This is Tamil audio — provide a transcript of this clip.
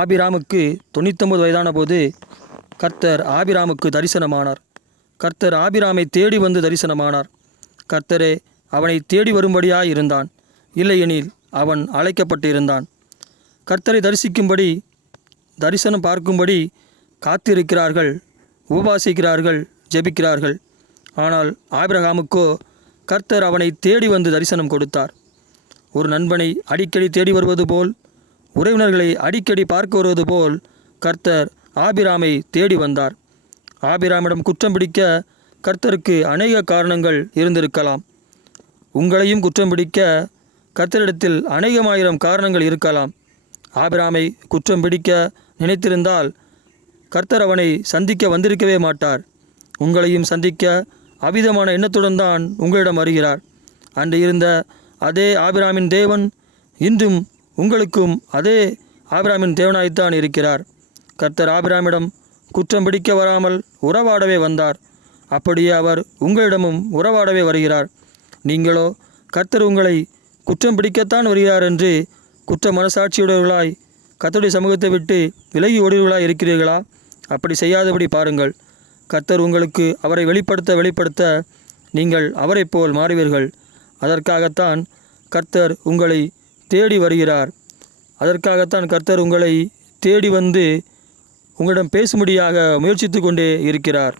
ஆபிராமுக்கு தொண்ணூத்தொம்பது வயதான போது கர்த்தர் ஆபிராமுக்கு தரிசனமானார். கர்த்தர் ஆபிராமை தேடி வந்து தரிசனமானார். கர்த்தரே அவனை தேடி வரும்படியாய் இருந்தான். இல்லையெனில் அவன் அழைக்கப்பட்டிருந்தான். கர்த்தரை தரிசிக்கும்படி தரிசனம் பார்க்கும்படி காத்திருக்கிறார்கள் உபாசிக்கிறார்கள் ஜெபிக்கிறார்கள். ஆனால் ஆபிரகாமுக்கோ கர்த்தர் அவனை தேடி வந்து தரிசனம் கொடுத்தார். ஒரு நண்பனை அடிக்கடி தேடி வருவது போல் உறவினர்களை அடிக்கடி பார்க்க வருவது போல் கர்த்தர் ஆபிராமை தேடி வந்தார். ஆபிராமிடம் குற்றம் பிடிக்க கர்த்தருக்கு அநேக காரணங்கள் இருந்திருக்கலாம். உங்களையும் குற்றம் பிடிக்க கர்த்தரிடத்தில் அநேகமாயிரம் காரணங்கள் இருக்கலாம். ஆபிராமை குற்றம் பிடிக்க நினைத்திருந்தால் கர்த்தர் அவனை சந்திக்க வந்திருக்கவே மாட்டார். உங்களையும் சந்திக்க அவிதமான எண்ணத்துடன் தான் உங்களிடம் வருகிறார். அன்று இருந்த அதே ஆபிராமின் தேவன் இன்றும் உங்களுக்கும் அதே ஆபிராமின் தேவனாய்த்தான் இருக்கிறார். கர்த்தர் ஆபிராமிடம் குற்றம் பிடிக்க வராமல் உறவாடவே வந்தார். அப்படியே அவர் உங்களிடமும் உறவாடவே வருகிறார். நீங்களோ கர்த்தர் உங்களை குற்றம் பிடிக்கத்தான் வருகிறார் என்று குற்ற மனசாட்சியுடையவர்களாய் கர்த்தருடைய சமூகத்தை விட்டு விலகி ஓடியவர்களாய் இருக்கிறீர்களா? அப்படி செய்யாதபடி பாருங்கள். கர்த்தர் உங்களுக்கு அவரை வெளிப்படுத்த வெளிப்படுத்த நீங்கள் அவரைப் போல் மாறுவீர்கள். அதற்காகத்தான் கர்த்தர் உங்களை தேடி வருகிறார். அதற்காகத்தான் கர்த்தர் உங்களை தேடி வந்து உங்களிடம் பேசும்படியாக முயற்சித்து கொண்டே இருக்கிறார்.